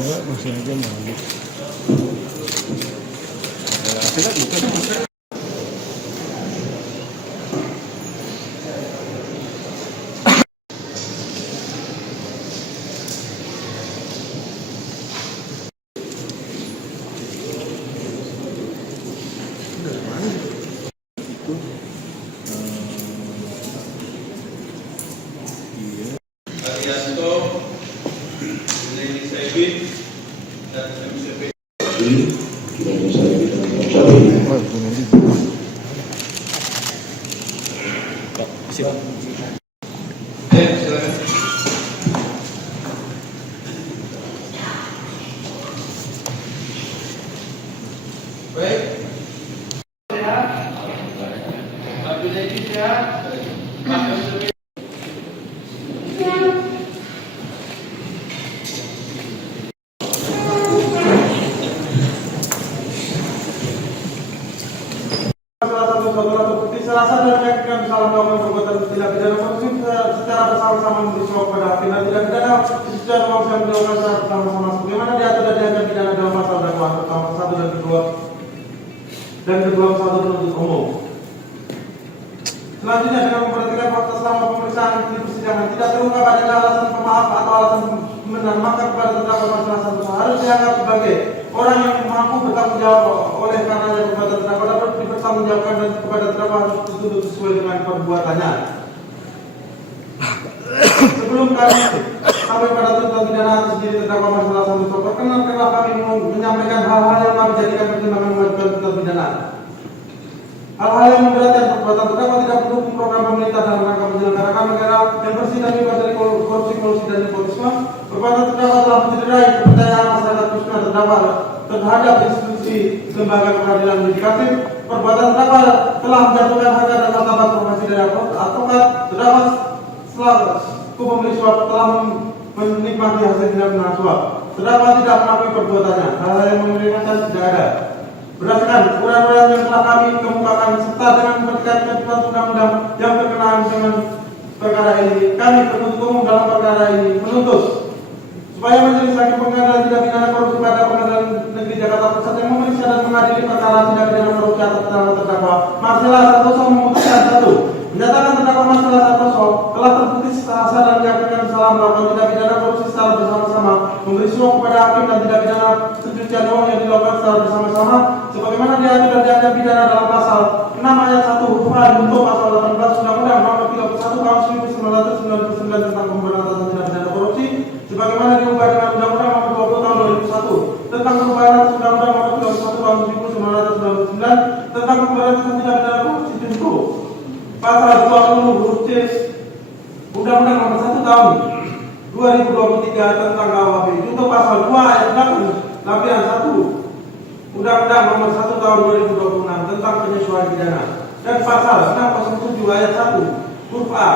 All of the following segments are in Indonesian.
Coba masih aja mau. Arianto, Leni Saibin, dan MCP. Baik. Abdul Aziz ya. Pak MCP. Salah satu yang salah melakukan perbuatan tindak pidana korupsi secara bersama-sama memberi suap pada hakim dan tidak pidana secara langsung dilakukan secara bersama-sama sebagaimana diatur dan diancam pidana dalam pasal dakwaan pertama 1 dan kedua pasal penuntut umum. Selanjutnya dengan memperhatikan fakta selama pemeriksaan di persidangan tidak terungkap adanya alasan pemaaf atau alasan benar, maka kepada terdakwa masalah satu harus dianggap sebagai orang yang mampu bertanggung jawab oleh karenanya kepada terdakwa dapat dipertanggungjawabkan dan kepada terdakwa harus dituntut sesuai dengan perbuatannya. Sebelum kami sampai pada tuntutan pidana atas diri terdakwa masalah satu, perkenankanlah kami menyampaikan hal-hal yang kami jadikan pertimbangan mengajukan tuntutan pidana. Hal-hal yang memberatkan perbuatan terdakwa tidak mendukung program pemerintah dalam rangka menyelenggarakan negara yang bersih dan bebas dari korupsi, kolusi dan nepotisme. Perbuatan terdakwa telah mencederai kepercayaan masyarakat khususnya terdakwa terhadap institusi lembaga peradilan yudikatif. Perbuatan terdakwa telah menjatuhkan harga dan martabat profesi dari advokat. Terdakwa selaku pemberi suap telah menikmati hasil tindak pidana suap. Terdakwa tidak mengakui perbuatannya. Hal-hal yang meringankan tidak ada. Berdasarkan uraian yang telah kami kemukakan serta dengan memperhatikan ketentuan undang-undang yang berkenaan dengan perkara ini, kami penuntut umum dalam perkara ini menuntut supaya majelis hakim pengadilan tindak pidana korupsi pada Pengadilan Negeri Jakarta Pusat yang memeriksa dan mengadili perkara tindak pidana korupsi atas terdakwa Marcella Santoso memutuskan 1. Menyatakan terdakwa Marcella Santoso telah terbukti secara sah dan diyakinkan salah melakukan tindak pidana korupsi secara bersama-sama, memberi suap kepada hakim dan tindak pidana pencucian uang yang dilakukan secara bersama-sama sebagaimana diatur dan diancam pidana dalam pasal 6 ayat 1 huruf A untuk pasal 18 Undang-Undang Nomor 31 Tahun 1999 tentang pemberantasan tindak pidana korupsi sebagaimana diubah dengan Undang-Undang Nomor 20 Tahun 2001 tentang perubahan Undang-Undang Nomor 21 Tahun 1999 tentang pemberantasan tindak pidana korupsi junto pasal 20 huruf C Undang-Undang Nomor 1 Tahun 2023 tentang KUHP junto pasal 2 ayat 8 lampiran 1 Undang-Undang Nomor 1 Tahun 2026 tentang penyesuaian pidana dan pasal 607 ayat 1 huruf A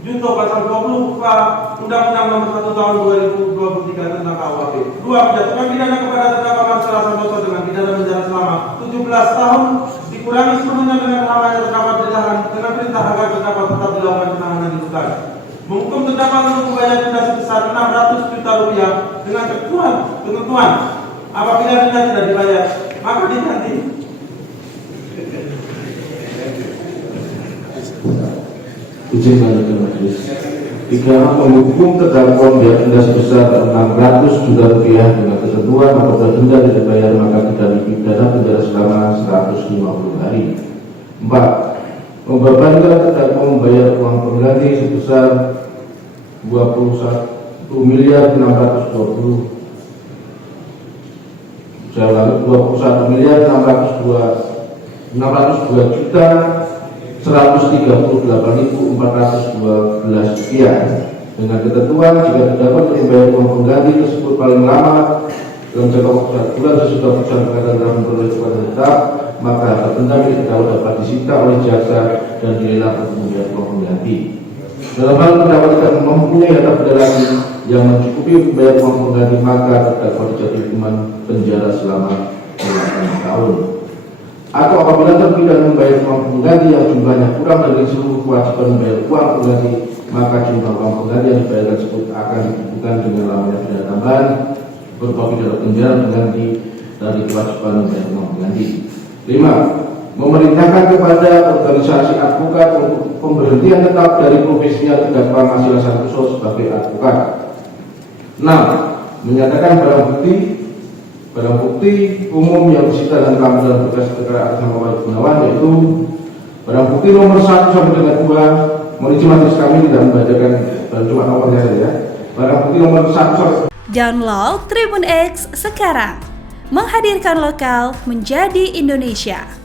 junto pasal 20 huruf A Undang-Undang Nomor 1 Tahun 2023 tentang KUHP. 2. Menjatuhkan pidana kepada terdakwa Marcella Santoso dengan pidana penjara selama 17 tahun dikurangi sepenuhnya dengan lamanya terdakwa ditahan dengan perintah agar terdakwa tetap dilakukan penahanan di rutan. Menghukum terdakwa untuk membayar denda sebesar 600 juta rupiah dengan ketentuan apabila denda tidak dibayar maka diganti. Izin lanjutkan majelis. 3. Menghukum terdakwa membayar denda sebesar 600 juta rupiah dengan ketentuan apabila denda tidak dibayar maka didenda pidana penjara selama 150 hari. 4. Membebankan terdakwa membayar uang pengganti sebesar 21.602 juta 138.412 rupiah dengan ketentuan jika terdakwa membayar uang pengganti tersebut paling lama dalam jangka waktu 1 bulan sesudah putusan pengadilan telah memperoleh kekuatan tetap maka harta benda milik terdakwa dapat disita oleh jaksa dan dilelang untuk membayar uang pengganti. Dalam hal terdakwa tidak mempunyai harta benda lagi yang mencukupi membayar uang pengganti maka terdakwa dijatuhi hukuman penjara selama 8 tahun. atau apabila terpidana membayar uang pengganti yang jumlahnya kurang dari seluruh kewajiban membayar uang pengganti, maka jumlah uang pengganti yang dibayarkan tersebut akan ditentukan dengan lamanya pidana tambahan berupa pidana penjara pengganti dari kewajiban membayar uang pengganti. 5. Memerintahkan kepada organisasi advokat untuk pemberhentian tetap dari profesinya terdakwa Masila Santoso sebagai advokat. 6. Menyatakan barang bukti umum yang disita dan telah dalam berkas perkara atas nama Wahid Gunawan, yaitu barang bukti nomor 1 sampai dengan 2. Mohon izin majelis kami tidak membacakan cuma nomornya saja. Barang bukti nomor 1 sampai. Download Tribun X sekarang, menghadirkan lokal menjadi Indonesia.